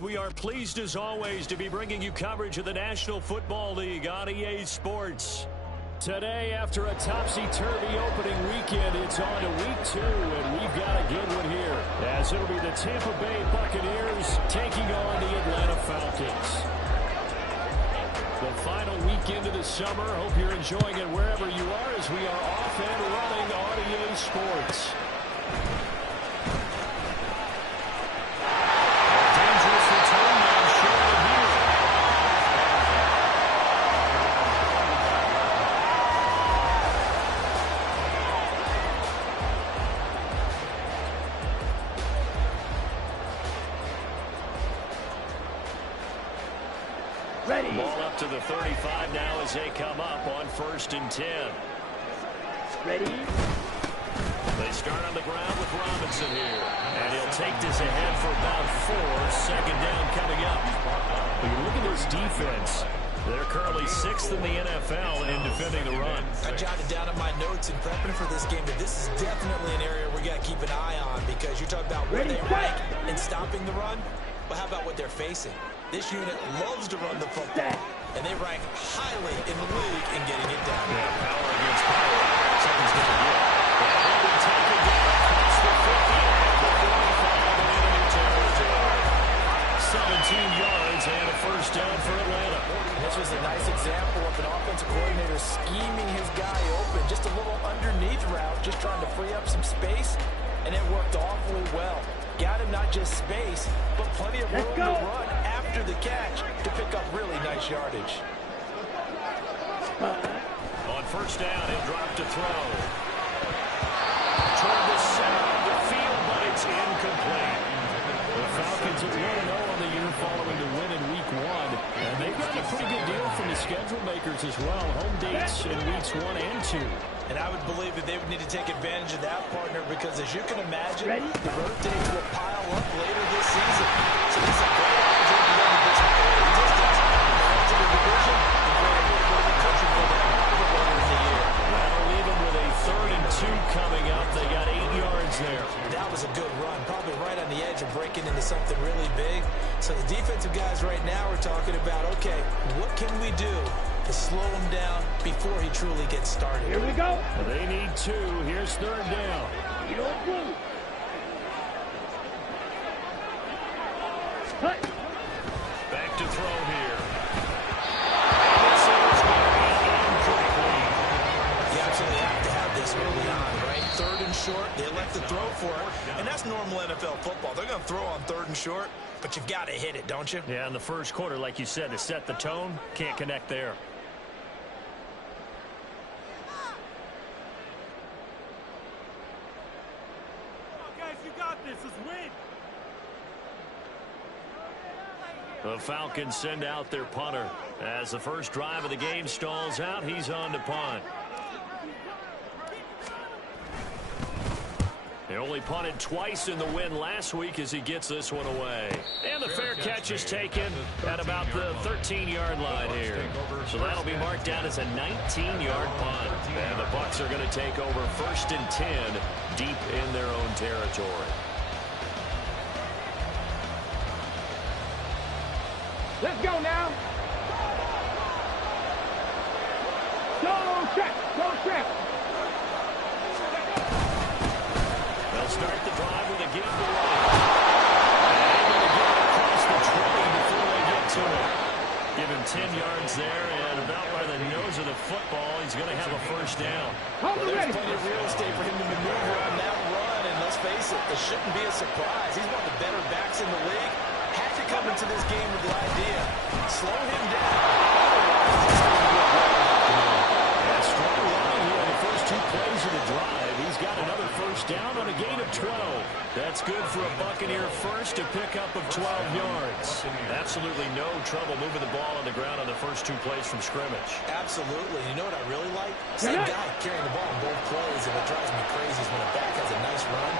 We are pleased as always to be bringing you coverage of the National Football League on EA Sports. Today, after a topsy-turvy opening weekend, it's on to week 2, and we've got a good one here, as it'll be the Tampa Bay Buccaneers taking on the Atlanta Falcons. The final weekend of the summer. Hope you're enjoying it wherever you are as we are off and running on EA Sports. Ball up to the 35 now as they come up on 1st and 10. Ready? They start on the ground with Robinson here. And he'll take this ahead for about 4. Second down coming up. When you look at this defense, they're currently 6th in the NFL in defending the run. I jotted down in my notes in prepping for this game that this is definitely an area we got to keep an eye on, because you talk about where they rank in stopping the run. But how about what they're facing? This unit loves to run the football, and they rank highly in the league in getting it down. Yeah, power against power. Something's going to get. And he'll be taken down across the 50 at the 45 in enemy territory. 17 yards and a first down for Atlanta. This was a nice example of an offensive coordinator scheming his guy open. Just a little underneath route, just trying to free up some space, and it worked awfully well. Got him not just space, but plenty of room to run after the catch to pick up really nice yardage. On first down, he'll drop to throw. Toward the center of the field, but it's incomplete. The Falcons are 1-0 on the year following the win in Week 1. And they've got a pretty good deal from the schedule makers as well. Home dates in Weeks 1 and 2. And I would believe that they would need to take advantage of that, partner, because as you can imagine, the road dates will pile up later this season. So this is a great opportunity to run this early distance to the division and play a little bit of a country for them for later in the year. That'll leave them with a 3rd and 2 coming up. They got 8 yards there. That was a good run, probably right on the edge of breaking into something really big. So the defensive guys right now are talking about, okay, what can we do to slow him down before he truly gets started? Here we go. They need 2. Here's 3rd down. You don't move. Back to throw here. And this is going to be incomplete. You absolutely have to have this early on, right? 3rd and short, they elect to throw for it. And that's normal NFL football. They're going to throw on 3rd and short, but you've got to hit it, don't you? Yeah, in the first quarter, like you said, to set the tone, can't connect there. The Falcons send out their punter. As the first drive of the game stalls out, he's on to punt. They only punted twice in the win last week as he gets this one away. And the fair catch is taken at about the 13-yard line here. So that'll be marked down as a 19-yard punt. And the Bucs are going to take over 1st and 10 deep in their own territory. Let's go now. Go track. Go track. They'll start the drive with a give to right. And they're going to get it across the 20 before they get to it. Give him 10 yards there, and about by the nose of the football, he's going to have a first down. Well, there's plenty of real estate for him to maneuver on that run, and let's face it, it shouldn't be a surprise. He's one of the better backs in the league. Had to come into this game with the idea, slow him down. And strong running here in the first 2 plays of the drive. He's got another first down on a gain of 12. That's good for a Buccaneer first to pick up of 12 yards. Absolutely no trouble moving the ball on the ground on the first 2 plays from scrimmage. Absolutely. You know what I really like? Same guy carrying the ball in both plays, and what drives me crazy is when a back has a nice run,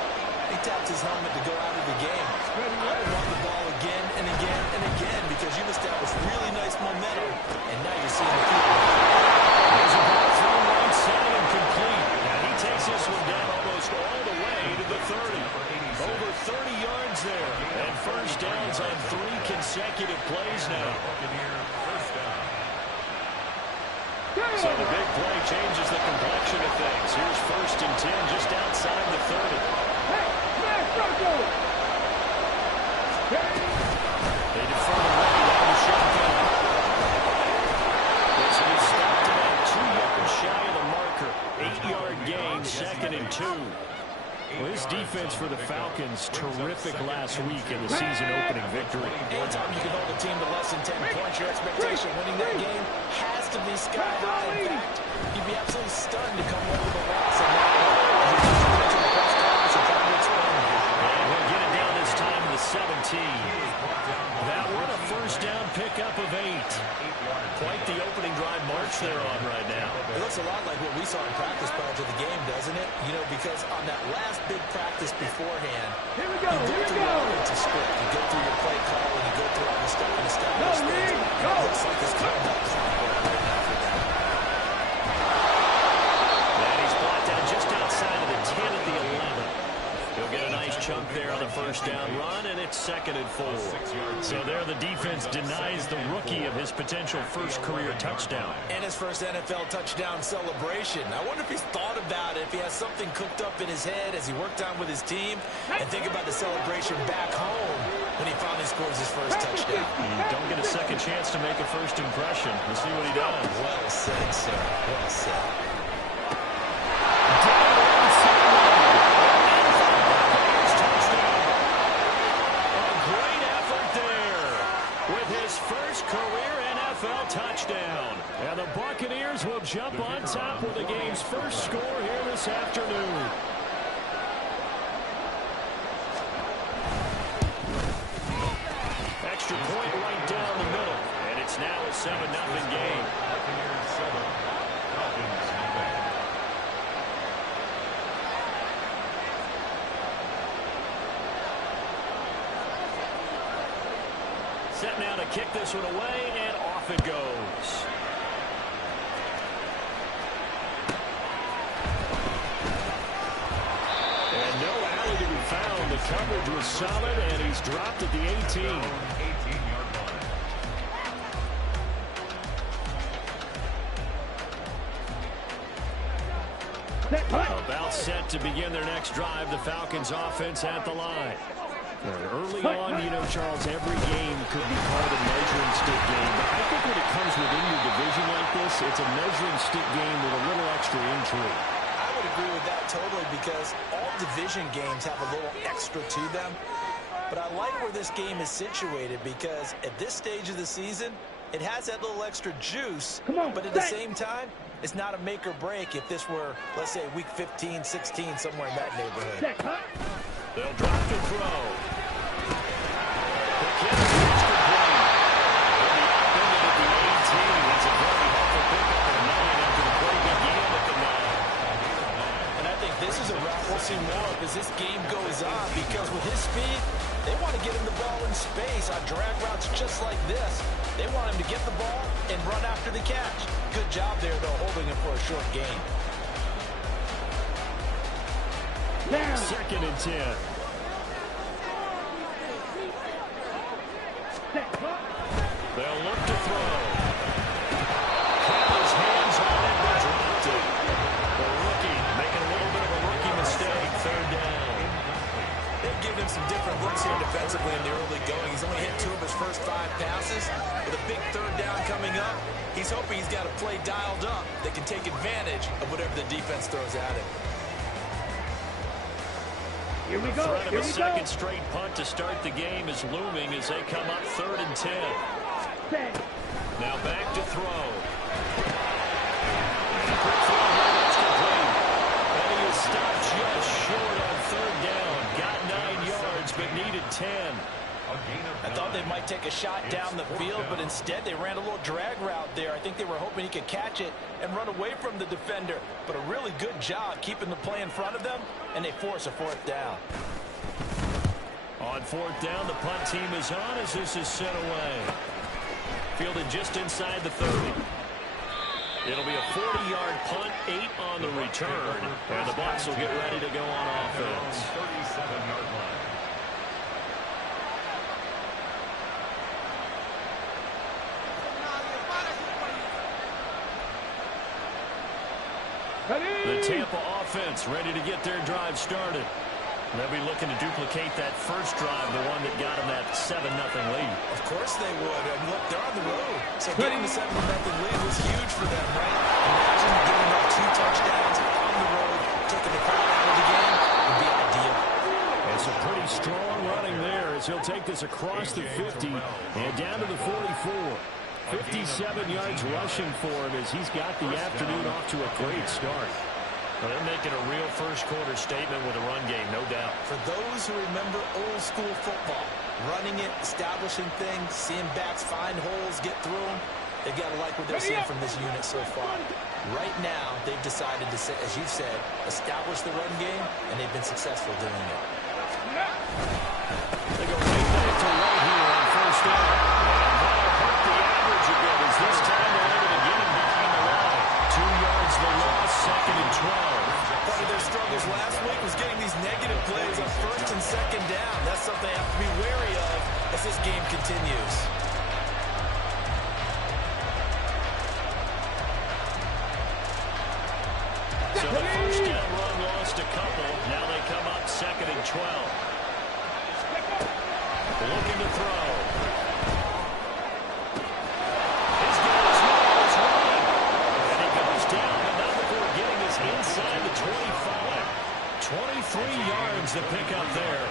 he taps his helmet to go out of the game. I would run the ball again and again and again because you've established really nice momentum, and now you're seeing the field. There's a ball thrown right side and complete. And he takes this one down almost all the way to the 30. Over 30 yards there. And first downs on 3 can plays now. So the big play changes the complexion of things. Here's 1st and 10 just outside the 30. They defer away down the shotgun. This is stopped about 2 yards shy of the marker. 8-yard gain, 2nd and 2. Well, this defense for the Falcons, terrific last week in the season-opening victory. Anytime you can hold a team to less than 10 points, your expectation winning that game has to be sky high. In fact, you'd be absolutely stunned to come away with a loss in that game. And we'll get it down this time to the 17. That one a 1st down pickup of 8. Quite the opening drive march they're on right now. It looks a lot like what we saw in practice prior to the game, doesn't it? You know, because on that last big practice beforehand, Here we go, you go through your offensive script, you go through your play call, and you go through all the stuff and establish things. It looks like it's kind of right now for them. And he's blocked out just outside of the 10 at the 11. He'll get a nice chunk there on the 1st down run, and it's 2nd and 4. So there the defense denies the rookie of his potential 1st career touchdown. And his 1st NFL touchdown celebration. I wonder if he's thought about it, if he has something cooked up in his head as he worked on with his team, and think about the celebration back home when he finally scores his 1st touchdown. You don't get a second chance to make a 1st impression. We'll see what he does. Well said, sir. Well said. Touchdown. And the Buccaneers will jump on top with the game's 1st score here this afternoon. Extra point right down the middle. And it's now a 7-0 game. Set now to kick this one away, and off it goes. And no alley to be found. The coverage was solid, and he's dropped at the 18. About set to begin their next drive. The Falcons offense at the line. Early on, you know, Charles, every game could be called a measuring stick game. But I think when it comes within your division like this, it's a measuring stick game with a little extra intrigue. I would agree with that totally because all division games have a little extra to them. But I like where this game is situated because at this stage of the season, it has that little extra juice. But at the same time, it's not a make or break if this were, let's say, week 15, 16, somewhere in that neighborhood. They'll drop the throw. The kick is complete. They'll be upended at the 18. That's a very helpful pickup at 9 after the play began at the 9. And I think this is a route we'll see more of as this game goes on because with his speed, they want to get him the ball in space on drag routes just like this. They want him to get the ball and run after the catch. Good job there, though, holding him for a short gain. 2nd and 10. They'll look to throw. Had his hands on it, but dropped it. The rookie making a little bit of a rookie mistake. 3rd down. They've given him some different looks here defensively in the early going. He's only hit 2 of his first 5 passes. With a big 3rd down coming up, he's hoping he's got a play dialed up that can take advantage of whatever the defense throws at him. Here we go. Threat of a second straight punt to start the game is looming as they come up 3rd and 10. Now back to throw. That's complete. And he is stopped just short on 3rd down. Got 9 yards, but needed 10. I thought they might take a shot down the field, but instead they ran a little drag route there. I think they were hoping he could catch it and run away from the defender. But a really good job keeping the play in front of them, and they force a 4th down. On 4th down, the punt team is on as this is sent away. Fielded just inside the 30. It'll be a 40-yard punt, 8 on the return. And the Bucs will get ready to go on offense. 37-yard line. The Tampa offense ready to get their drive started. They'll be looking to duplicate that first drive, the one that got them that 7-0 lead. Of course they would. And look, they're on the road. So getting the 7-0 lead was huge for them, right? Imagine giving up 2 touchdowns on the road, taking the crowd out of the game would be ideal. And some pretty strong running there as he'll take this across the 50 and down to the 44. 57 yards rushing for him as he's got the afternoon off to a great start. Well, they're making a real first-quarter statement with a run game, no doubt. For those who remember old-school football, running it, establishing things, seeing backs find holes, get through them, they've got to like what they're seeing from this unit so far. Right now, they've decided to, as you've said, establish the run game, and they've been successful doing it. They go right back to right here on first down. And that'll hurt the average a bit as this time they're able to get him behind the line. 2 yards the loss, 2nd and 12. Part of their struggles last week was getting these negative plays on 1st and 2nd down. That's something they have to be wary of as this game continues. So the first down run lost a couple. Now they come up 2nd and 12. Looking to throw. His goal is run. And he goes down, but not before getting this inside the 25. 23 yards to pick up there.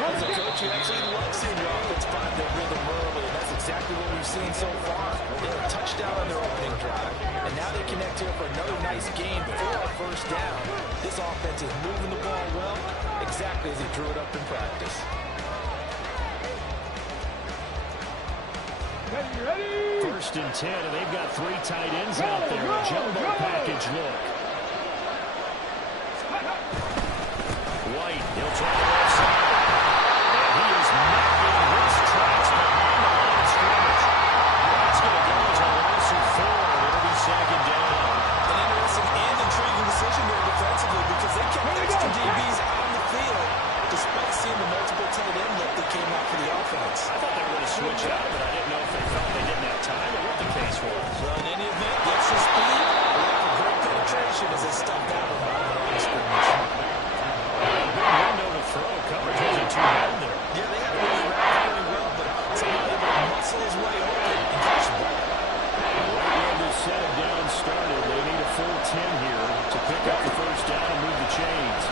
As a coach, you actually love seeing your offense find their rhythm early, and that's exactly what we've seen so far. They had a touchdown on their opening drive, and now they connect here for another nice game for a first down. This offense is moving the ball well, exactly as he drew it up in practice. Ready? 1st and 10, and they've got 3 tight ends out there. A jumbo package look. White, he'll try the left side. And he is knocking his tracks behind the line of scrimmage. That's going to go to a loss of 4. It'll be 2nd down. An interesting and intriguing decision there defensively because they kept extra DBs on the field despite seeing the multiple tight end look that came out for the offense. I thought they were going to switch out, but I didn't know if they felt they didn't have time or what the case was. Well, in any event, the extra speed, a lack of great penetration as they stuffed out on the line of scrimmage. Big window to throw. Coverage wasn't too bad there. Yeah, they had to really wrap it really well, but somehow able to muscle his way open and catch the ball. Right when this set of down started, they need a full 10 here to pick up the first down and move the chains.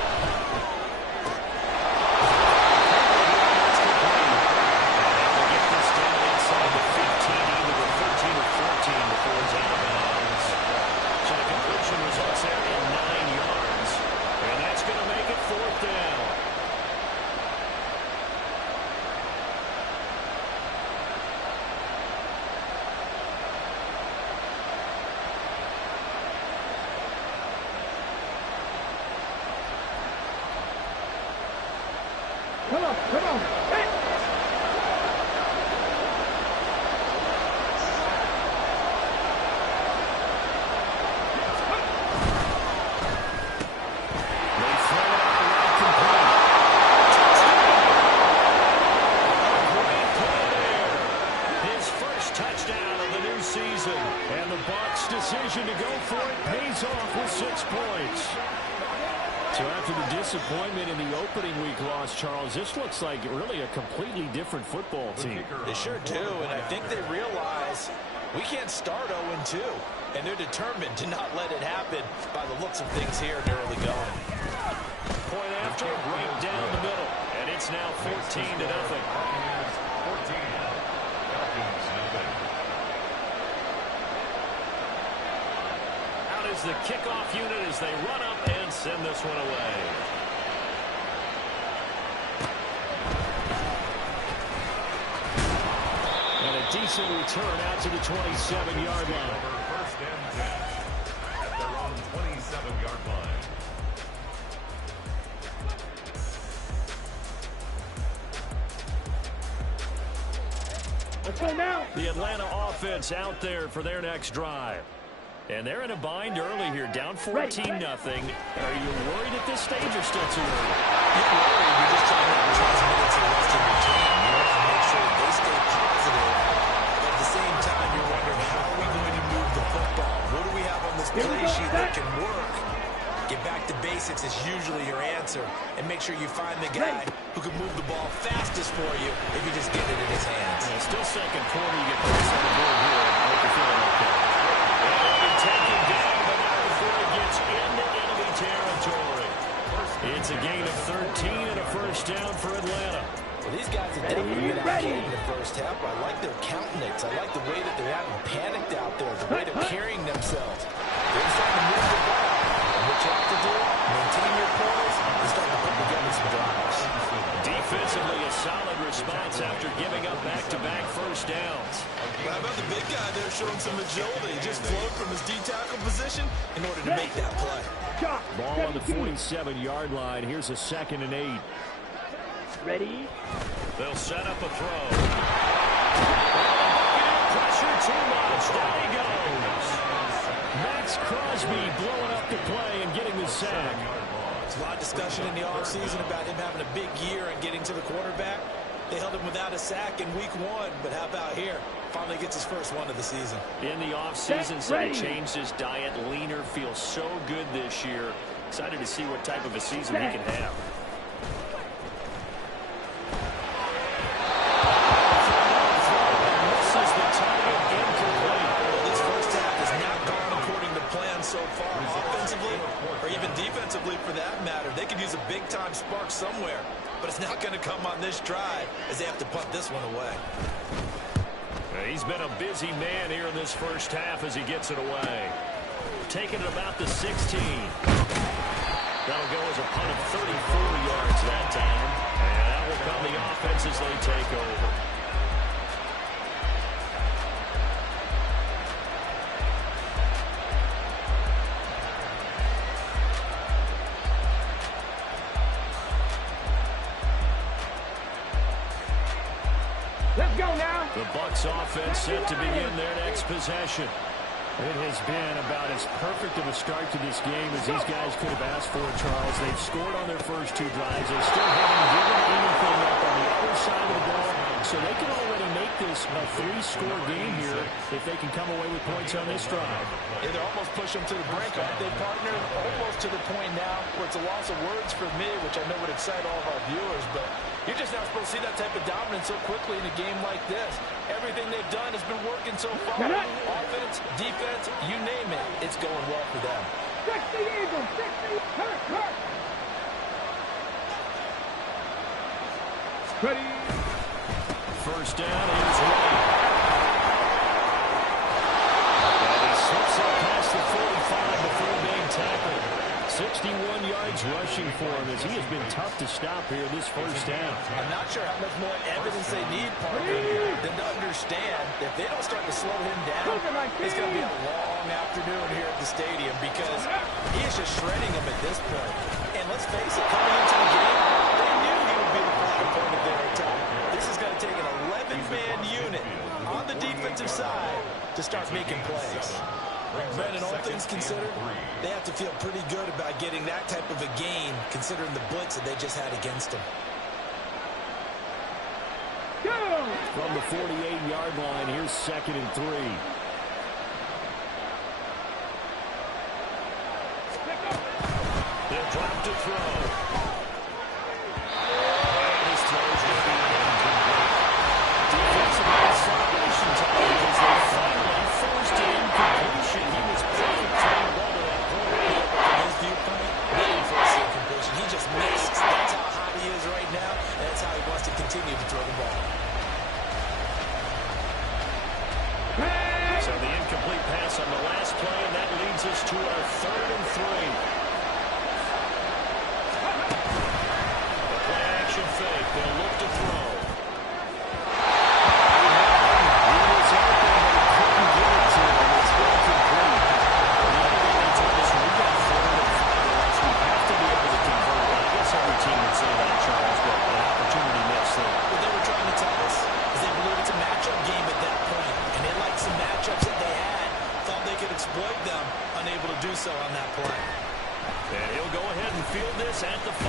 They'll get this down inside the 15, either the 13 or 14 before it's out of bounds. So the completion results there in 9 yards. And that's going to make it 4th down. Come on, come on. Hey. They throw it out right complete. Great play there. His first touchdown of the new season. And the Bucs' decision to go for it pays off with 6 points. So after the disappointment in the opening week loss, Charles, this looks like really a completely different football team. They sure do, and I think they realize we can't start 0-2, and they're determined to not let it happen by the looks of things here in the early going. Point after, right down the middle, and it's now 14-0. Out is the kickoff unit as they run up and send this one away. And a decent return out to the 27-yard line. First and 10 at their own 27-yard line. Let's go now. The Atlanta offense out there for their next drive. And they're in a bind early here, down 14-0. Are you worried at this stage or still too early? You're worried. You're just trying to transmit it to the rest of your team. You want to make sure they stay positive. But at the same time, you're wondering, how are we going to move the football? What do we have on this play sheet that can work basics is usually your answer. And make sure you find the guy who can move the ball fastest for you if you just get it in his hands. Yeah, still second quarter. You get points on the board here. Make you feel okay. And he taken down, but not before he gets into enemy territory. It's a gain of 13 and a first down for Atlanta. Well, these guys have definitely been outgained in the first half. I like their countenance. I like the way that they're having panicked out there, the way they're carrying themselves. They're starting to move the ball. And what you have to do, maintain your poise, and start to put together some drives. Defensively, a solid response after giving up back-to-back first downs. How about the big guy there showing some agility? He just flowed from his D-tackle position in order to make that play. Ball on the 47-yard line. Here's a 2nd and 8. Ready? They'll set up a throw. Pressure too much. Down he goes. Max Crosby blowing up the play and getting the sack. There's a lot of discussion in the offseason about him having a big year and getting to the quarterback. They held him without a sack in week 1, but how about here? Finally gets his first one of the season. In the offseason, said he changed his diet, leaner, feels so good this year. Excited to see what type of a season he can have. Misses the target, incomplete. Well, this first half has not gone according to plan so far, offensively or even defensively for that matter. They could use a big-time spark somewhere, but it's not going to come on this drive as they have to punt this one away. He's been a busy man here in this first half as he gets it away. Taking it about the 16. That'll go as a punt of 34 yards that time. And that will come the offense as they take over. Let's go now. The Bucs offense set to begin their next possession. It has been about as perfect of a start to this game as these guys could have asked for, Charles. They've scored on their first 2 drives. They still haven't given anything up on the other side of the ball, so they can already make this a 3-score game here if they can come away with points on this drive. Yeah, they're almost pushing them to the brink, aren't they, partner? Almost to the point now where it's a loss of words for me, which I know would excite all of our viewers, but you're just not supposed to see that type of dominance so quickly in a game like this. Everything they've done has been working so far. Offense, defense, you name it, it's going well for them. 60 Eagles, 60, hurt. Ready? First down, here's White. And he slips up past the 45 before being tackled. 61 yards rushing for him as he has been tough to stop here this first down. I'm not sure how much more evidence they need, partner, than to understand that if they don't start to slow him down, it's going to be a long afternoon here at the stadium because he is just shredding them at this point. And let's face it, coming into the game, they knew he would be the focal point of their attack. This is going to take an 11-man unit on the defensive side to start making plays. Brandon, all things considered, they have to feel pretty good about getting that type of a game considering the blitz that they just had against them. Go! From the 48-yard line, here's 2nd and 3. They'll drop to throw. His throw's going to be incomplete. Defensive celebration time as they finally forced an incompletion. He was perfect to the ball to that point. From his viewpoint, waiting for a incompletion. He just missed. That's how hot he is right now, and that's how he wants to continue to throw the ball. So the incomplete pass on the last play, and that leads us to our 3rd and 3. Play-action fake. They'll look to throw. He was open, but he couldn't get it to him. It's incomplete. The other thing they told us, we got 3rd and 5 or else we have to be able to convert. Well, I guess every team would say that, Charles, but an opportunity missed there. What they were trying to tell us is they believe it's a matchup game at that point, and they liked some matchups that they had, thought they could exploit them, unable to do so on that play. And he'll go ahead and field this at the 5.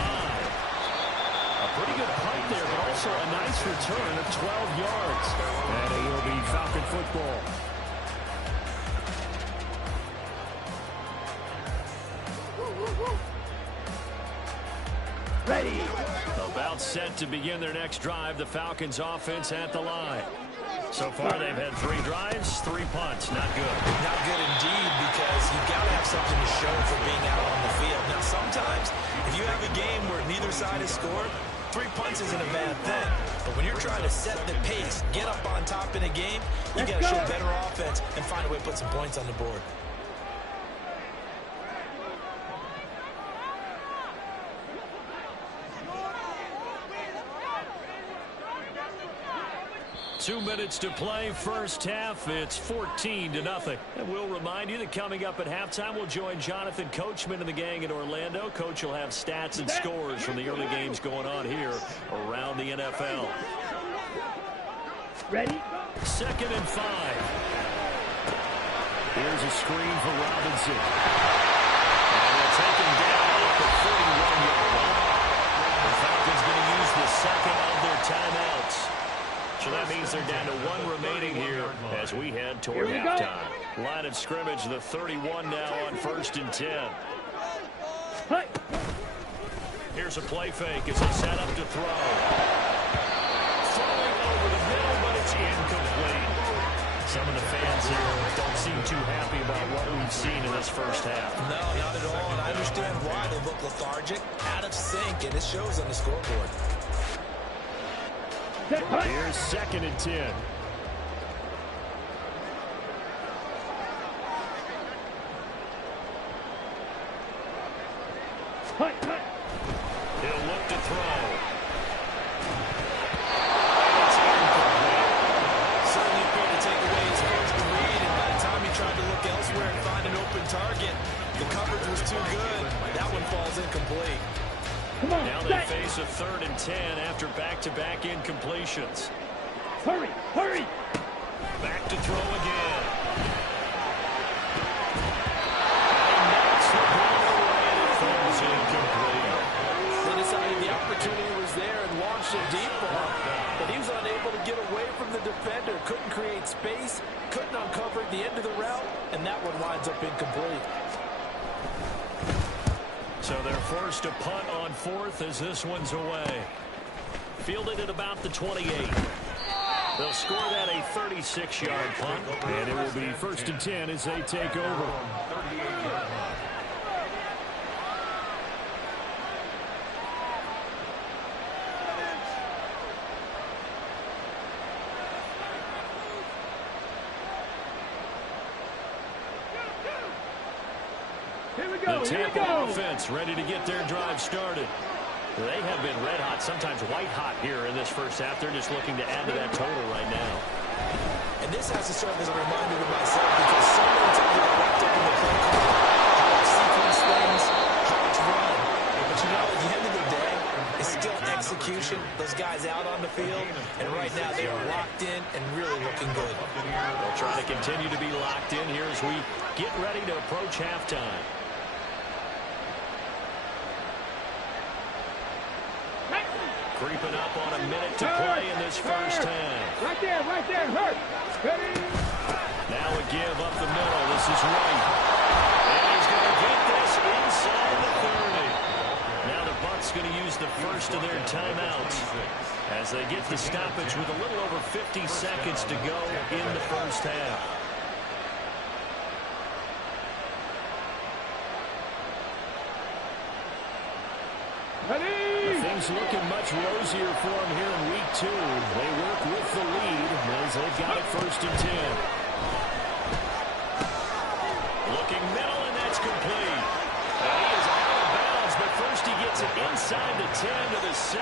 A pretty good punt there, but also a nice return of 12 yards. And it will be Falcon football. set to begin their next drive. The Falcons offense at the line. So far, they've had 3 drives, 3 punts. Not good. Not good indeed, because you've got to have something to show for being out on the field. Now, sometimes, if you have a game where neither side has scored, 3 punts isn't a bad thing. But when you're trying to set the pace, get up on top in a game, you got to show better offense and find a way to put some points on the board. 2 minutes to play, first half. It's 14-0. And we'll remind you that coming up at halftime, we'll join Jonathan Coachman and the gang in Orlando. Coach will have stats and scores from the early games going on here around the NFL. Ready? 2nd and 5. Here's a screen for Robinson. And they'll take him down at the 41-yard line. The Falcons going to use the second of their timeouts. So that means they're down to 1 remaining here as we head toward halftime. Line of scrimmage, the 31 now on 1st and 10. Here's a play fake as they set up to throw. Throwing over the middle, but it's incomplete. Some of the fans here don't seem too happy about what we've seen in this first half. No, not at all, and I understand why. They look lethargic, out of sync, and it shows on the scoreboard. Here's 2nd and 10. He'll look to throw. It's incomplete. Certainly appeared to take away his first read, and by the time he tried to look elsewhere and find an open target, the coverage was too good. That one falls incomplete. Now they face a 3rd and 10 after back-to-back incompletions. Hurry, hurry! Back to throw again. And that's the ball away, and it falls incomplete. They decided the opportunity was there and launched a deep ball, but he was unable to get away from the defender, couldn't create space, couldn't uncover the end of the route, and that one winds up incomplete. So they're forced to punt on 4th as this one's away. Fielded at about the 28. They'll score that a 36-yard punt, and it will be 1st and 10 as they take over. The Tampa offense ready to get their drive started. They have been red hot, sometimes white hot here in this first half. They're just looking to add to that total right now. And this has to serve as a reminder to myself because so many times I wrapped up in the play call, how much sequence things, how much run. But you know, at the end of the day, it's still execution. Those guys out on the field, and right now they are locked in and really looking good. They'll try to continue to be locked in here as we get ready to approach halftime. Creeping up on a minute to play in this first half. Right there, hurt. Ready? Now a give up the middle. This is Wright. And he's going to get this inside the 30. Now the Bucs going to use the first of their timeouts as they get the stoppage with a little over 50 seconds to go in the first half. Things looking much rosier for them here in week 2. They work with the lead as they've got it 1st and 10. Looking middle, and that's complete. And he is out of bounds, but first he gets it inside the 10 to the 7.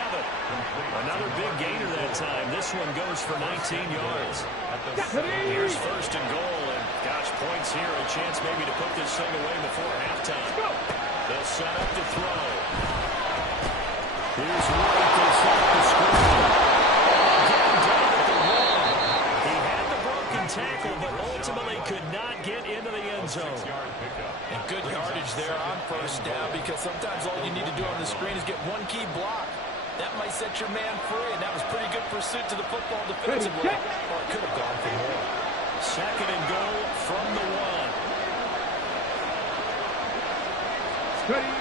Another big gainer that time. This one goes for 19 yards. Here's 1st and goal, and gosh, points here. A chance maybe to put this thing away before halftime. They'll set up to throw. Here's Wright to set up the screen. Getting down at the 1. He had the broken tackle, but ultimately could not get into the end zone. And good yardage there on 1st down because sometimes all you need to do on the screen is get one key block. That might set your man free, and that was pretty good pursuit to the football defensively. Or it could have gone for more. 2nd and goal from the 1. Ready?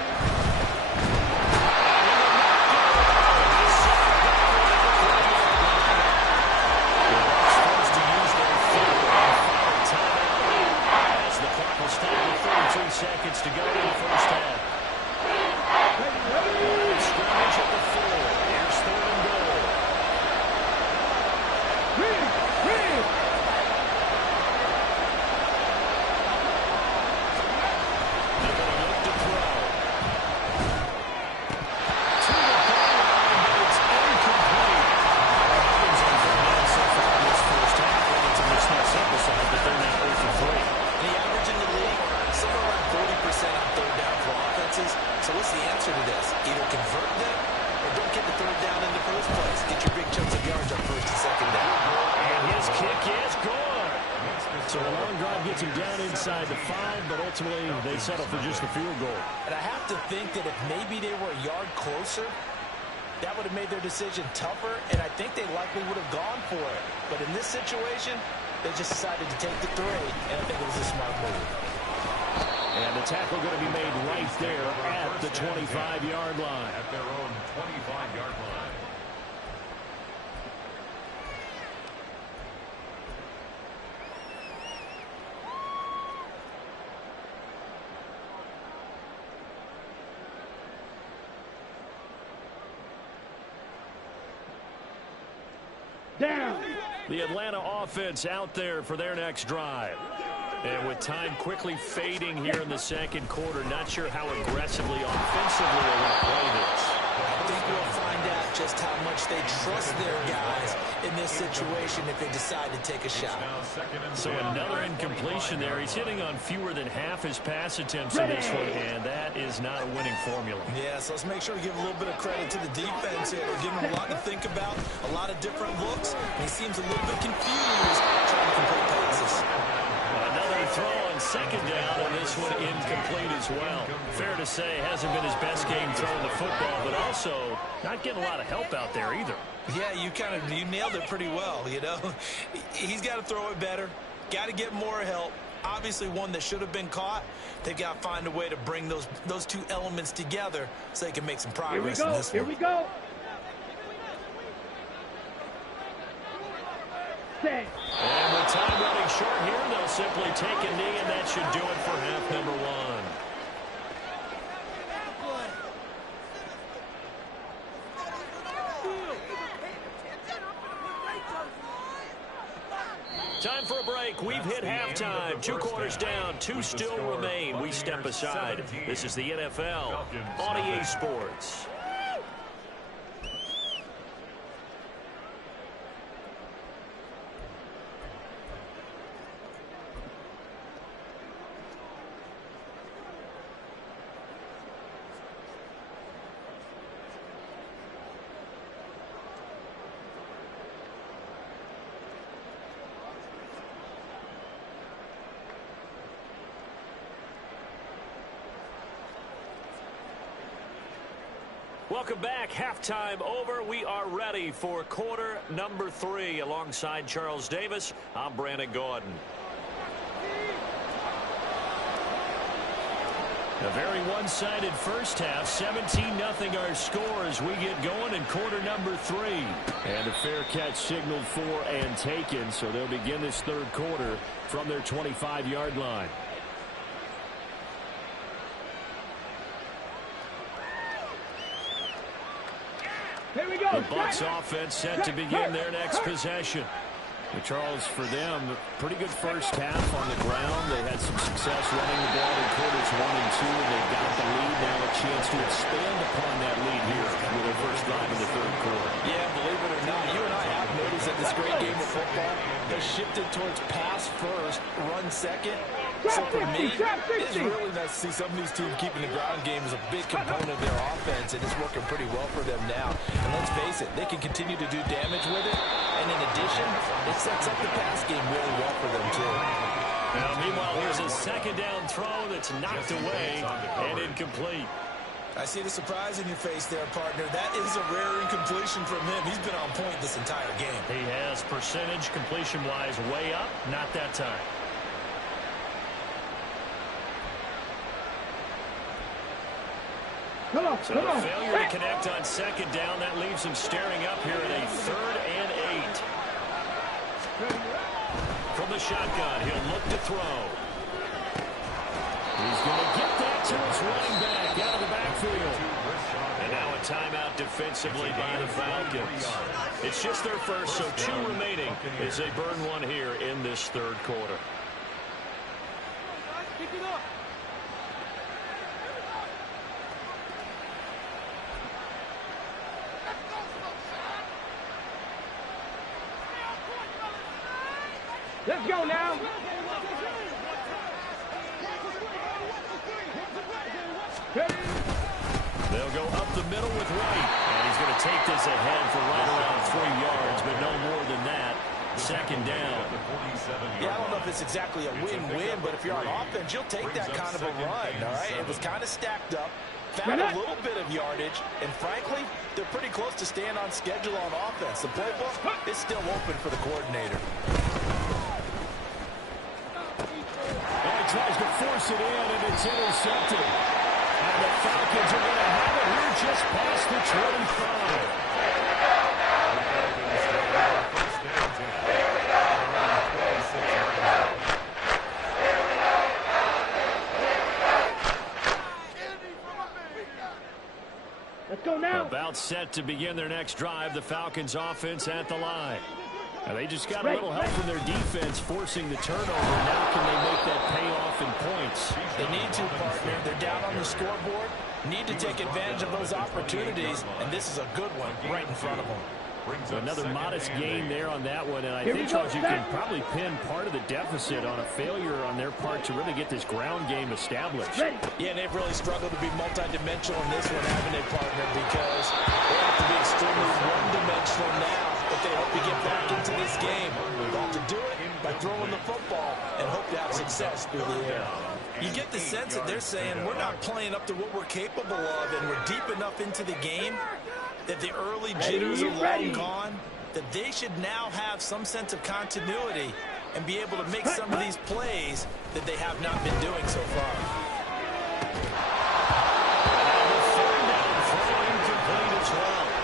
So a long drive gets him down inside the 5, but ultimately they settle for just the field goal. And I have to think that if maybe they were a yard closer, that would have made their decision tougher, and I think they likely would have gone for it. But in this situation, they just decided to take the 3, and I think it was a smart move. And the tackle going to be made right there at the 25-yard line. At their own 25-yard line. Down. The Atlanta offense out there for their next drive. And with time quickly fading here in the second quarter, not sure how aggressively offensively they will play this. I think we'll find out just how much they trust their guys in this situation if they decide to take a shot. So another incompletion there. He's hitting on fewer than half his pass attempts in this one, and that is not a winning formula. Yeah, so let's make sure to give a little bit of credit to the defense here. They're giving him a lot to think about, a lot of different looks, and he seems a little bit confused trying to complete passes. Another throw on second down, and this one incomplete as well. Fair to say, hasn't been his best game throwing the football, but also not getting a lot of help out there either. Yeah, you nailed it pretty well, you know. He's got to throw it better, got to get more help. Obviously one that should have been caught. They've got to find a way to bring those two elements together so they can make some progress in this one. Here we go. Set. And with time running short here, they'll simply take a knee, and that should do it for half number 1. Time for a break. We've hit halftime. 2 quarters down. 2 still remain. We step aside. This is the NFL on EA Sports. Welcome back. Halftime over. We are ready for quarter number 3. Alongside Charles Davis, I'm Brandon Gordon. A very one-sided first half. 17-0 our score as we get going in quarter number 3. And a fair catch signaled for and taken, so they'll begin this third quarter from their 25-yard line. Here we go. The Bucs offense set to begin their next possession. And Charles, for them, pretty good first half on the ground. They had some success running the ball in quarters 1 and 2, and they got the lead. Now a chance to expand upon that lead here with their first drive in the third quarter. Yeah, believe it or not, you and I have noticed that this great game of football has shifted towards pass first, run second. So for me, it's really nice to see some of these teams keeping the ground game as a big component of their offense, and it's working pretty well for them now. And let's face it, they can continue to do damage with it, and in addition, it sets up the pass game really well for them too. Now, meanwhile, here's a second down throw that's knocked away and incomplete. I see the surprise in your face there, partner. That is a rare incompletion from him. He's been on point this entire game. He has percentage completion-wise way up, not that time. Come on, So come a on. failure to connect on second down, that leaves him staring up here at a 3rd and 8. From the shotgun, he'll look to throw. He's going to get that to his running back out of the backfield. And now a timeout defensively by the Falcons. It's just their first, so 2 remaining as they burn one here in this third quarter. Pick it up. Let's go now. They'll go up the middle with White. And he's going to take this ahead for right around 3 yards, but no more than that. second down. Yeah, I don't know if it's exactly a win-win, but if you're on offense, you'll take that kind of a run, all right? It was kind of stacked up, found a little bit of yardage, and frankly, they're pretty close to staying on schedule on offense. The playbook is still open for the coordinator. And he tries to force it in, and it's intercepted. And the Falcons are going to have it here just past the 25. Let's go now. About set to begin their next drive, the Falcons offense at the line. And they just got a little help from their defense forcing the turnover. Now can they make that pay off in points? They need to, partner. They're down on the scoreboard. Need to take advantage of those opportunities, and this is a good one right in front of them. Another modest gain there on that one, and I think, Charles, you can probably pin part of the deficit on a failure on their part to really get this ground game established. Yeah, and they've really struggled to be multidimensional in this one, haven't they, partner, because they have to be extremely one-dimensional now if they hope to get back into this game. They'll have to do it by throwing the football and hope to have success through the air. You get the sense that they're saying we're not playing up to what we're capable of, and we're deep enough into the game that the early jitters are long gone, that they should now have some sense of continuity and be able to make some of these plays that they have not been doing so far.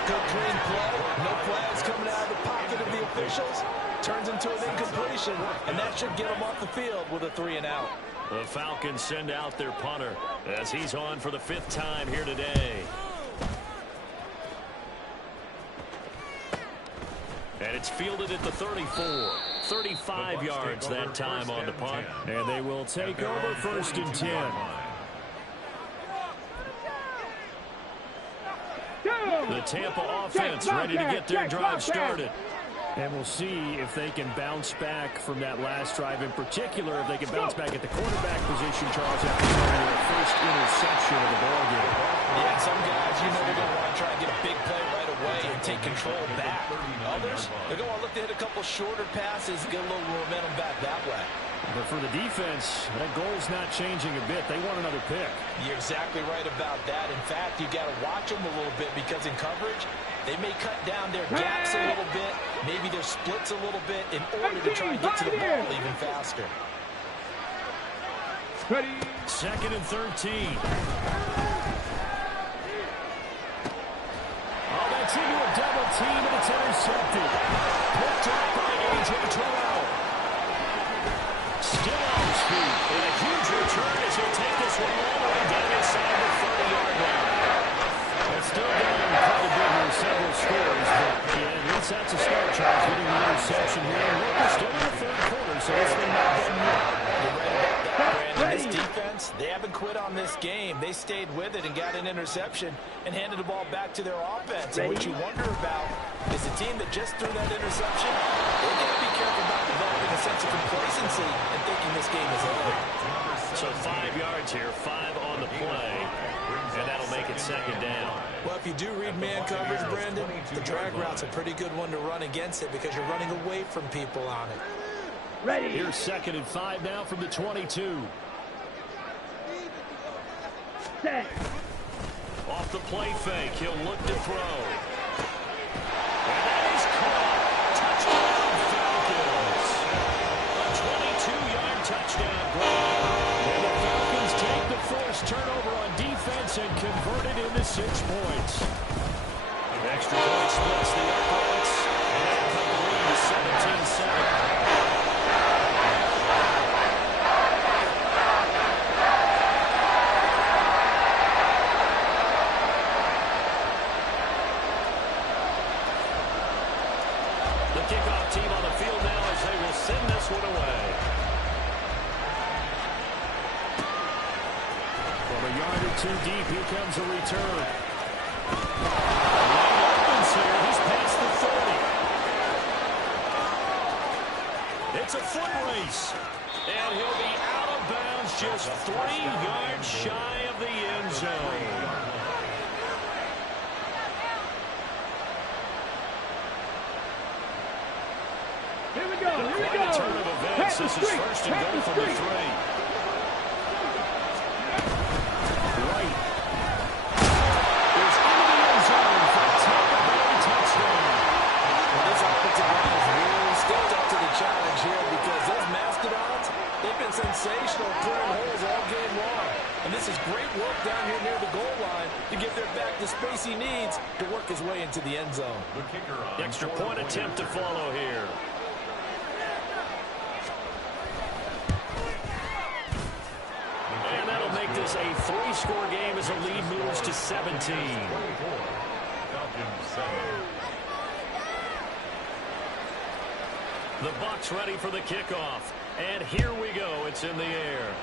Good clean play. No flags coming out of the pocket of the officials. Turns into an incompletion, and that should get them off the field with a 3-and-out. The Falcons send out their punter as he's on for the 5th time here today. And it's fielded at the 34. 35 yards that time on the punt. And they will take over 1st and 10. The Tampa offense ready to get their drive started. And we'll see if they can bounce back from that last drive. In particular, if they can bounce back at the quarterback position, Charles, after throwing their first interception of the ballgame. Yeah, some guys, you know, they're going to want to try and get a big play right away and take control back. Others, they're going to look to hit a couple shorter passes and get a little momentum back that way. But for the defense, that goal's not changing a bit. They want another pick. You're exactly right about that. In fact, you got to watch them a little bit because in coverage, they may cut down their gaps a little bit, maybe their splits a little bit in order to try and get to the ball even faster. 2nd and 13. Oh, that's into a double team, and it's intercepted. Picked up by A.J. Terrell. Still on his feet. And a huge return as he'll take this one all the way down inside the 30-yard line. It's still down quite a bit here, several scores, but yeah, at least that's a start, Charles, getting the interception here. And look, we're still in the 3rd quarter, so it's been not done yet. You're right about that, Brandon. This defense, they haven't quit on this game. They stayed with it and got an interception and handed the ball back to their offense. And what you wonder about is the team that just threw that interception, they're going to be careful about developing a sense of complacency and thinking this game is over. So 5 yards here, 5 on the play, and that'll make it 2nd down. Well, if you do read man coverage, Brandon, the drag route's a pretty good one to run against it because you're running away from people on it. Here's 2nd and 5 now from the 22. Off the play fake, he'll look to throw. And that is caught. Touchdown, Falcons. A 22-yard touchdown grab. And the Falcons take the forced turnover on defense and convert it into 6 points. Extra point splits the uprights. And that cut the lead to 17-7. Kickoff team on the field now as they will send this one away. From a yard or 2 deep, here comes a return. Lane opens here. He's past the 30. It's a foot race. And he'll be out of bounds just 3 yards shy of the end zone. Here we Quite a turn of events. This is first and goal from the 3. Right. Is into the end zone for a Tampa Bay touchdown. Well, this offensive line has really stepped up to the challenge here because those mastodons, they've been sensational clearing holes all game long. And this is great work down here near the goal line to give their back the space he needs to work his way into the end zone. The kicker on Extra point attempt to follow here. And that'll make this a 3-score game as the lead moves to 17. 24. Falcons 7. The Bucs ready for the kickoff. And here we go. It's in the air.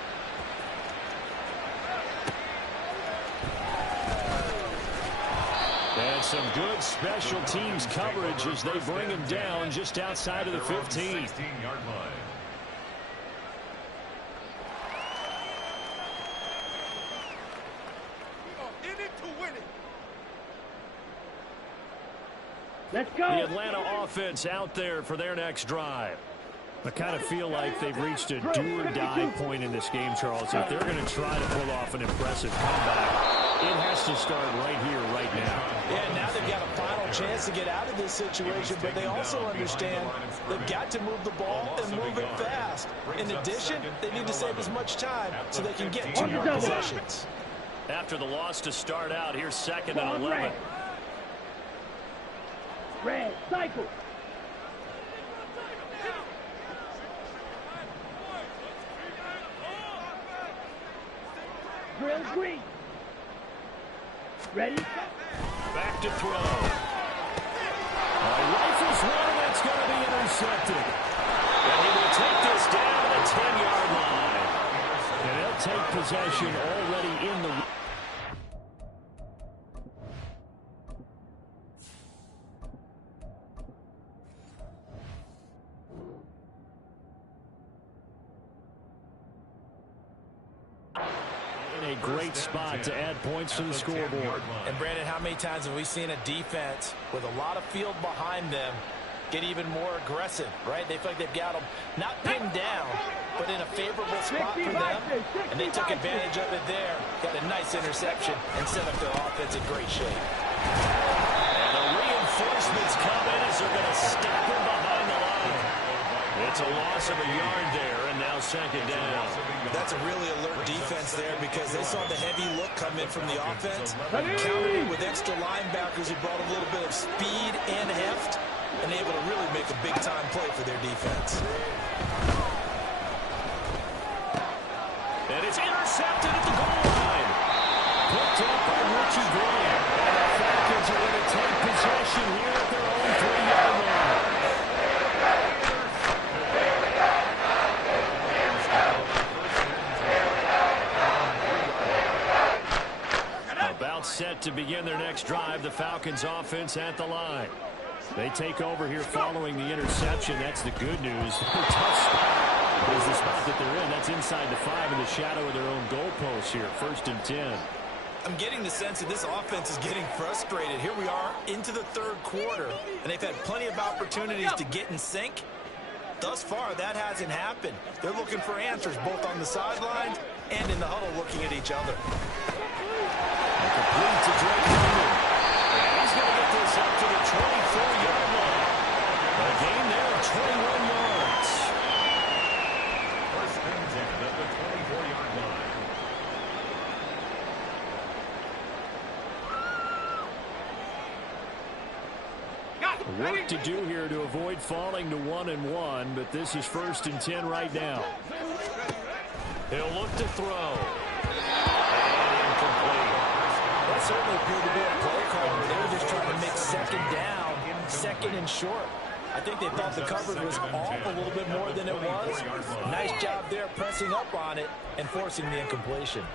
And some good special teams coverage as they bring him down just outside of the 15. 16-yard line. Let's The go. Atlanta offense out there for their next drive. I kind of feel like they've reached a do-or-die point in this game, Charles. If they're going to try to pull off an impressive comeback, it has to start right here, right now. Yeah, now they've got a final chance to get out of this situation, but they also understand they've got to move the ball and move it fast. In addition, they need to save as much time so they can get 2 more possessions. After the loss to start out, here's 2nd and 11. Red, cycle. Drill green. Ready? Back to throw. Rifles one, and that's going to be intercepted. And he will take this down at the 10-yard line. And they'll take possession already in the... a great spot to add points to the scoreboard. And Brandon, how many times have we seen a defense with a lot of field behind them get even more aggressive, right? They feel like they've got them not pinned down, but in a favorable spot for them, and they took advantage of it there. Got a nice interception and set up their offense in great shape. And the reinforcements come in as they're going to stack him behind the line. It's a loss of a yard there, and now 2nd down. That's a really alert defense there because they saw the heavy look come in from the offense, countered it with extra linebackers who brought a little bit of speed and heft, and able to really make a big-time play for their defense. And it's intercepted at the goal line. Picked up by Richie Graham. And the Falcons are going to take possession here at their own 3-yard line. About set to begin their next drive, the Falcons offense at the line. They take over here following the interception. That's the good news. Their tough spot is the spot that they're in. That's inside the 5 in the shadow of their own goalpost here. 1st and 10. I'm getting the sense that this offense is getting frustrated. Here we are into the 3rd quarter, and they've had plenty of opportunities to get in sync. Thus far, that hasn't happened. They're looking for answers both on the sidelines and in the huddle looking at each other. Complete to Drake London. He's going to get this up to the 24-yard line. A gain there of 21 yards. 1st and 10 at the 24-yard line. Work to do here to avoid falling to 1-1, but this is 1st and 10 right now. He'll look to throw. And incomplete. That certainly appeared to be a play call where they were just trying to make 2nd down, 2nd and short. I think they thought the coverage was off a little bit more than it was. Nice job there pressing up on it and forcing the incompletion.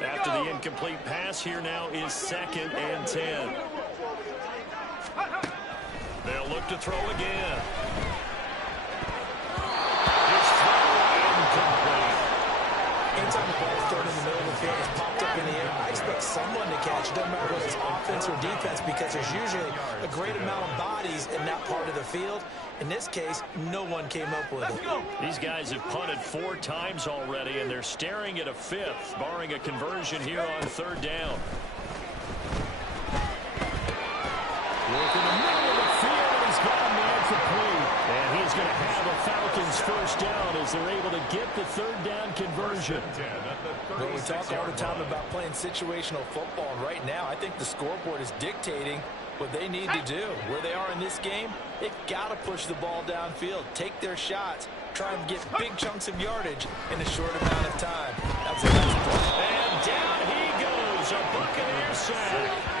After the incomplete pass, here now is 2nd and 10. They'll look to throw again. His throw incomplete. Anytime a ball's thrown in the middle of the field, it's popped up in the air. I expect someone to catch it. Doesn't matter whether it's offense or defense, because there's usually a great amount of bodies in that part of the field. In this case, no one came up with it. These guys have punted 4 times already, and they're staring at a 5th, barring a conversion here on 3rd down. Work in the middle of the field, and he's got a man complete. And he's going to have a Falcons first down as they're able to get the 3rd down conversion. Well, we talk all the time about playing situational football, and right now I think the scoreboard is dictating what they need to do. Where they are in this game, they've got to push the ball downfield, take their shots, try and get big chunks of yardage in a short amount of time. That's a nice play. And down he goes, a Buccaneer sack.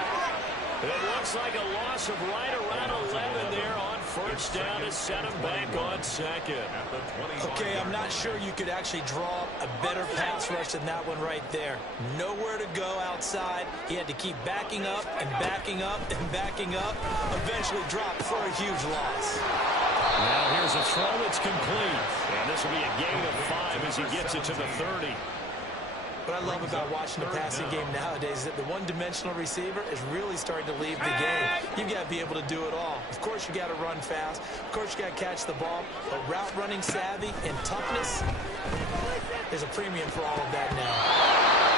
It looks like a loss of right around 11 there on 1st down to set him back on 2nd. Okay, I'm not sure you could actually draw a better pass rush than that one right there. Nowhere to go outside. He had to keep backing up and backing up and backing up. Eventually dropped for a huge loss. Now here's a throw that's complete. And this will be a gain of 5 as he gets it to the 30. What I love about watching the passing game nowadays is that the one-dimensional receiver is really starting to leave the game. You've got to be able to do it all. Of course, you got to run fast. Of course, you got to catch the ball. But route running savvy and toughness, there's a premium for all of that now.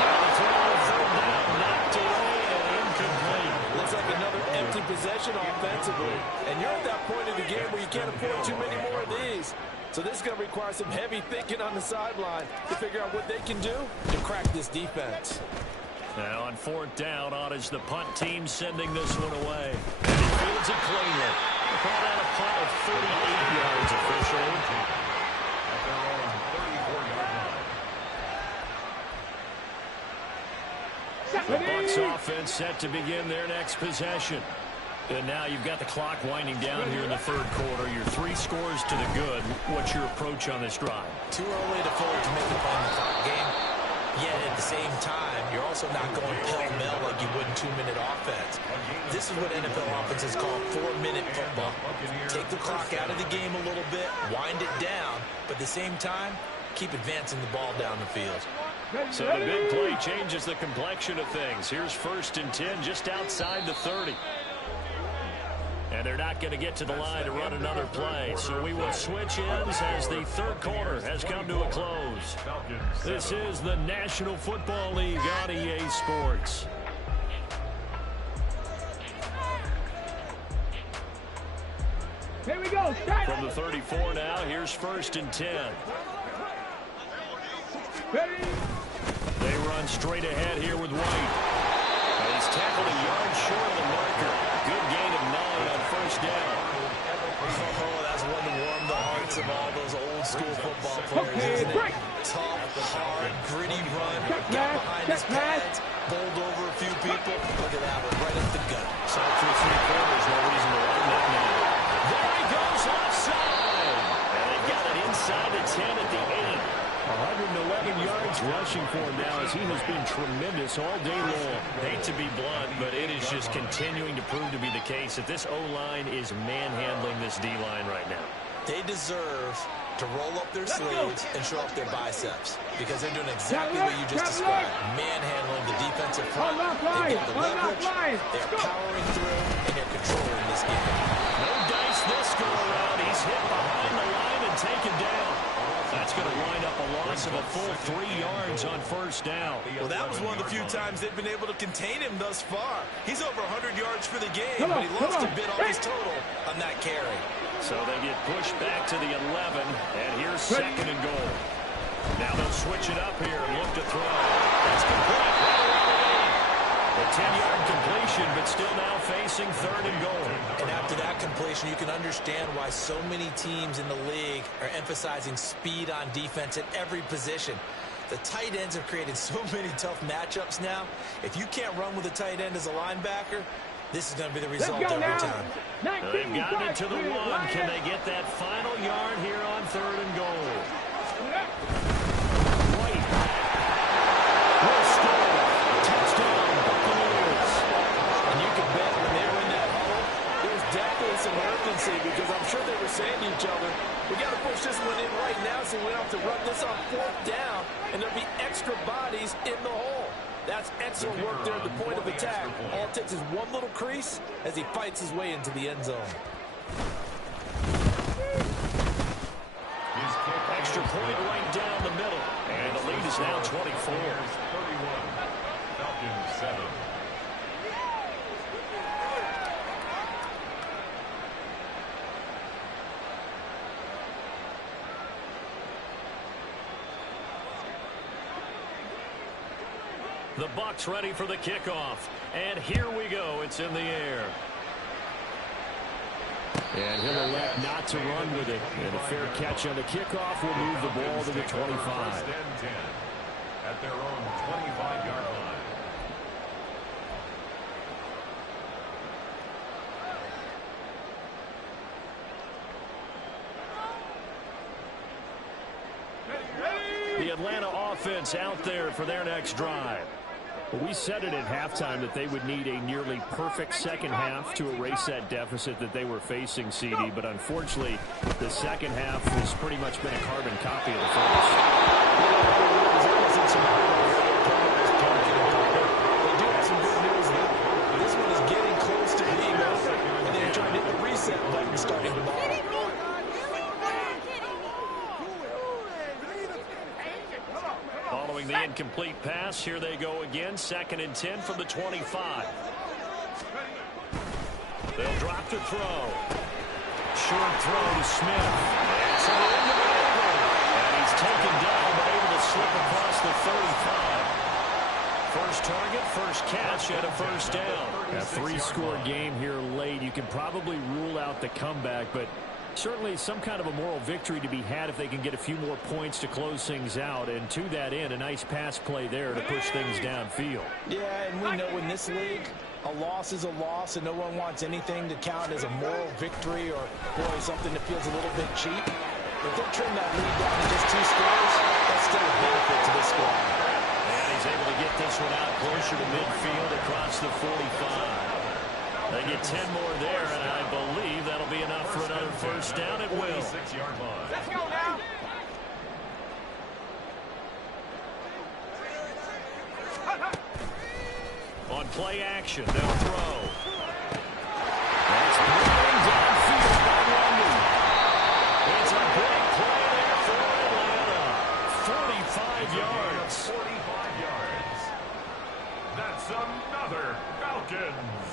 The throw on 3rd down, knocked away and incomplete. Looks like another empty possession offensively. And you're at that point in the game where you can't afford too many more of these. So this is going to require some heavy thinking on the sideline to figure out what they can do to crack this defense. Now on 4th down, on is the punt team sending this one away. And he fields it cleanly. Call that a punt of 38 yards officially. The Bucs offense set to begin their next possession. And now you've got the clock winding down here in the 3rd quarter. Your 3 scores to the good. What's your approach on this drive? Too early to forward to make the play in the clock game. Yet at the same time, you're also not going pell-mell like you would in 2-minute offense. This is what NFL offenses call 4-minute football. Take the clock out of the game a little bit, wind it down, but at the same time, keep advancing the ball down the field. So the big play changes the complexion of things. Here's 1st and 10 just outside the 30. And they're not going to get to the line to run another play. So we will switch ends as the 3rd quarter has come to a close. This is the National Football League on EA Sports. Here we go. Start. From the 34 now, here's 1st and 10. Ready. They run straight ahead here with White. And he's tackled a yard short of the marker. Good gain of 9 on 1st down. Oh, that's one to warm the hearts of all those old school football players, isn't it? Tough, hard, gritty run, got behind his pads, bowled over a few people. Look at that one, right up the gut. So through 3 quarters, no reason to run that now. There he goes offside. And they got it inside the 10 at the 8. 111 yards rushing for him now as he has been tremendous all day long. Hate to be blunt, but it is just continuing to prove to be the case that this O-line is manhandling this D-line right now. They deserve to roll up their sleeves and show up their biceps because they're doing exactly what you just described. Manhandling the defensive front. They've got the leverage. They're powering through, and they're controlling this game. No dice this go around. He's hit behind the line and taken down. That's going to wind up a loss of a full 3 yards on 1st down. Well, that was one of the few times they've been able to contain him thus far. He's over 100 yards for the game, but he lost a bit off his total on that carry. So they get pushed back to the 11, and here's 2nd and goal. Now they'll switch it up here and look to throw. That's complete. A 10-yard completion, but still now facing 3rd and goal. And after that completion, you can understand why so many teams in the league are emphasizing speed on defense at every position. The tight ends have created so many tough matchups now. If you can't run with a tight end as a linebacker, this is going to be the result every time. They've gotten it to the 1. Can they get that final yard here on 3rd and goal? White will score. Touchdown, Buccaneers. And you can bet when they were in that huddle, it was definitely some urgency because I'm sure they were saying to each other, we got to push this one in right now so we don't have to run this on 4th down, and there'll be extra bodies in the hole. That's excellent work there at the point of attack. All it takes is one little crease as he fights his way into the end zone. Extra point right down the middle. And the lead is now 24. 31. Falcons 7. The Bucs ready for the kickoff. And here we go. It's in the air. And he'll elect not to run with it. And a fair catch on the kickoff will move the ball to the 25. First and 10 at their own 25-yard line. The Atlanta offense out there for their next drive. Well, we said it at halftime that they would need a nearly perfect second half to erase that deficit that they were facing, CD. But unfortunately, the second half has pretty much been a carbon copy of the first. They do have some good news now. This one is getting close to being over, and they're trying to hit the reset button starting tomorrow. Following the incomplete pass, here they go again. 2nd and 10 from the 25. They'll drop to throw. Short throw to Smith. It's an end of it over. And he's taken down, but able to slip across the 35. First target, first catch, and a first down. A 3-score game here late. You can probably rule out the comeback, but certainly some kind of a moral victory to be had if they can get a few more points to close things out. And to that end, a nice pass play there to push things downfield. Yeah, and we know in this league, a loss is a loss, and no one wants anything to count as a moral victory or, boy, something that feels a little bit cheap. If they trim that lead down to just 2 scores, that's still a benefit to this squad. And he's able to get this one out closer to midfield across the 45. They get 10 more there, and I believe that'll be enough for another first down. It will. 6-yard line. Let's go now. On play action, they'll throw. That's blown downfield by London. It's a big play there for Atlanta. 45 yards. 45 yards. That's another Falcons.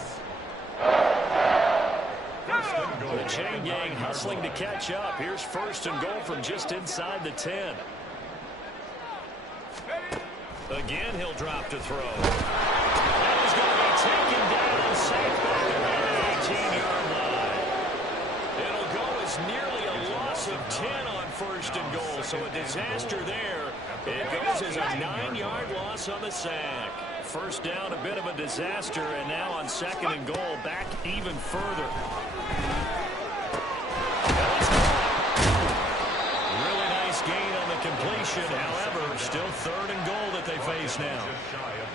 The chain gang hustling to catch up. Here's 1st and goal from just inside the 10. Again, he'll drop to throw. That is going to be taken down, safe back around the 18-yard line. It'll go as nearly a loss of 10 on 1st and goal, so a disaster there. It goes as a 9-yard loss on the sack. First down, a bit of a disaster, and now on 2nd and goal, back even further. Really nice gain on the completion. However, still 3rd and goal that they face now.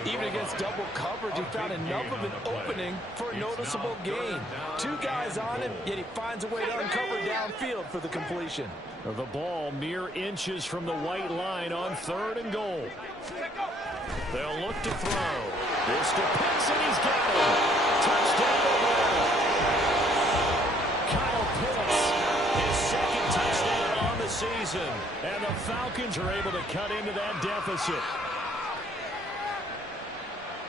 Even against double coverage, he found enough of an opening for a noticeable gain. 2 guys on him, yet he finds a way to uncover downfield for the completion. The ball mere inches from the white line on 3rd and goal. They'll look to throw. This to Pitts, and he's got it. Touchdown. Kyle Pitts, his 2nd touchdown on the season. And the Falcons are able to cut into that deficit.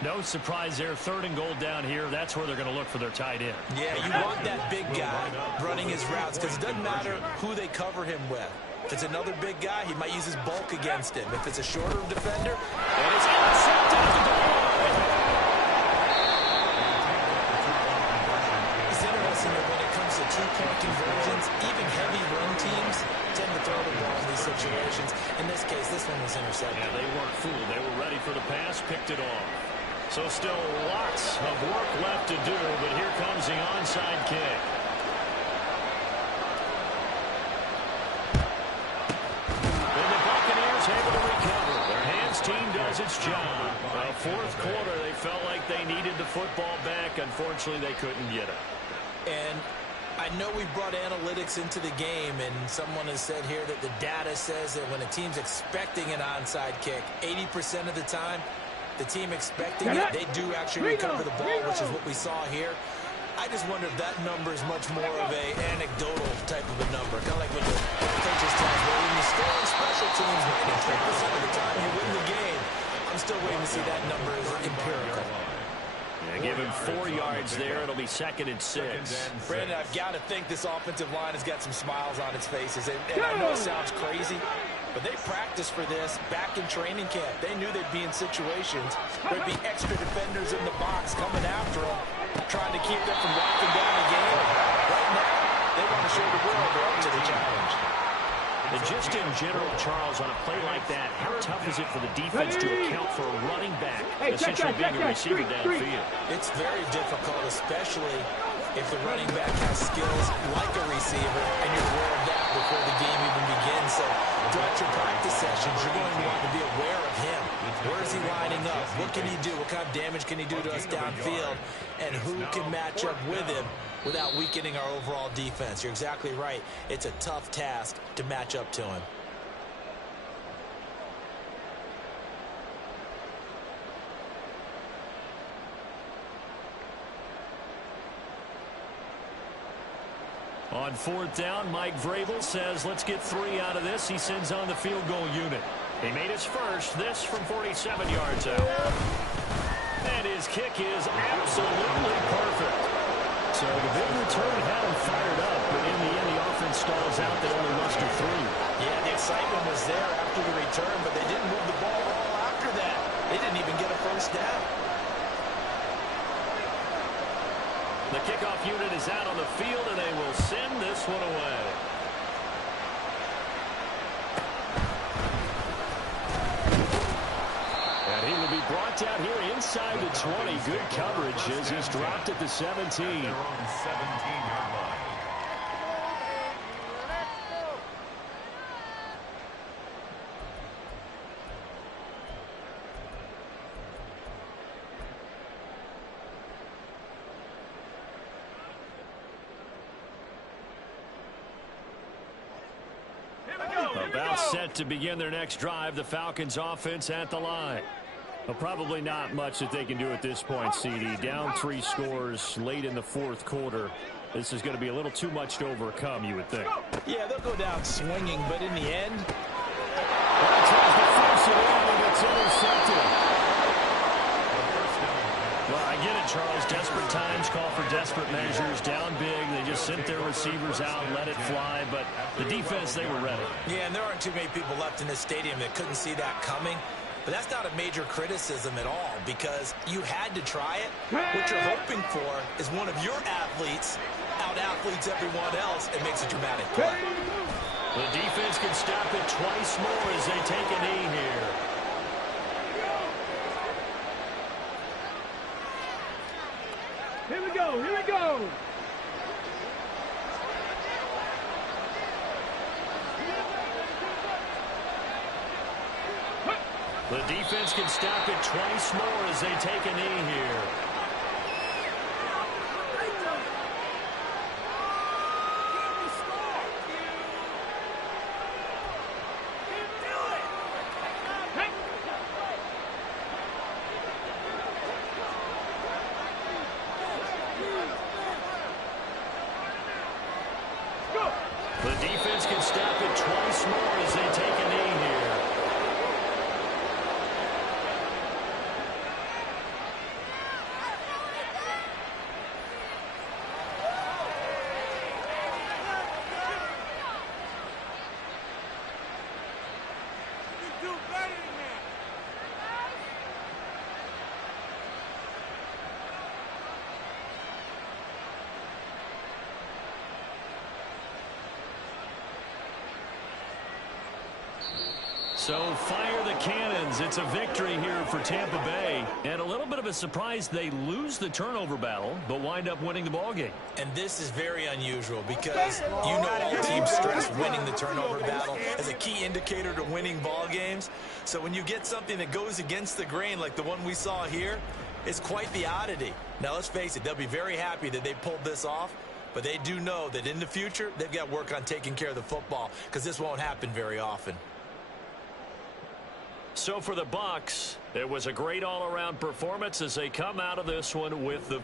No surprise there. 3rd and goal down here. That's where they're going to look for their tight end. Yeah, you want that big guy running his routes because it doesn't matter who they cover him with. If it's another big guy, he might use his bulk against him. If it's a shorter defender, and it's intercepted at the goal line. It's interesting that when it comes to 2-point conversions, even heavy run teams tend to throw the ball in these situations. In this case, this one was intercepted. Yeah, they weren't fooled. They were ready for the pass, picked it off. So still lots of work left to do, but here comes the onside kick. And the Buccaneers able to recover. Their hands team does its job. 4th quarter, they felt like they needed the football back. Unfortunately, they couldn't get it. And I know we brought analytics into the game, and someone has said here that the data says that when a team's expecting an onside kick, 80% of the time, the team expecting it, they do actually recover the ball, which is what we saw here. I just wonder if that number is much more of an anecdotal type of a number, kind of like when the coaches tell us, well, when you score on special teams, 93% of the time you win the game. I'm still waiting to see that number is empirical. Give him 4 yards there. It'll be 2nd and 6. Brandon, I've got to think this offensive line has got some smiles on its faces. And I know it sounds crazy, but they practiced for this back in training camp. They knew they'd be in situations where there'd be extra defenders in the box coming after them, trying to keep them from locking down the game. Right now, they want to show the world they're up to the challenge. And just in general, Charles, on a play like that, how tough is it for the defense to account for a running back, essentially being a receiver downfield? It's very difficult, especially if the running back has skills like a receiver, and you're aware of that before the game even begins. So throughout your practice sessions, you're going to want to be aware of him. Where is he lining up? What can he do? What kind of damage can he do to us downfield? And who can match up with him without weakening our overall defense? You're exactly right. It's a tough task to match up to him. On 4th down, Mike Vrabel says, let's get 3 out of this. He sends on the field goal unit. He made his first, this from 47 yards out. And his kick is absolutely perfect. So the big return had him fired up, but in the end, the offense stalls out. They only muster 3. Yeah, the excitement was there after the return, but they didn't move the ball at all after that. They didn't even get a first down. The kickoff unit is out on the field, and they will send this one away. And he will be brought down here inside the 20. Good coverage as he's dropped at the 17. Their own 17-yard line. About set to begin their next drive. The Falcons offense at the line. Well, probably not much that they can do at this point, CD. Down 3 scores late in the 4th quarter. This is going to be a little too much to overcome, you would think. Yeah, they'll go down swinging, but in the end, Well, tries to force it in, and it's intercepted. Well, I get it, Charles. Desperate times call for desperate measures. Down big, they just sent their receivers out and let it fly. But the defense, they were ready. yeah, and there aren't too many people left in this stadium that couldn't see that coming. But that's not a major criticism at all, because you had to try it. What you're hoping for is one of your athletes out-athletes everyone else and makes a dramatic play. The defense can stop it twice more as they take a knee here. Here we go, here we go. The defense can stop it twice more as they take a knee here. The defense can stop it twice more as they take a knee here. So fire the cannons. It's a victory here for Tampa Bay. And a little bit of a surprise, they lose the turnover battle, but wind up winning the ballgame. And this is very unusual because you know all teams stress winning the turnover battle as a key indicator to winning ball games. So when you get something that goes against the grain like the one we saw here, it's quite the oddity. Now let's face it, they'll be very happy that they pulled this off. But they do know that in the future, they've got to work on taking care of the football because this won't happen very often. So for the Bucs, it was a great all-around performance as they come out of this one with the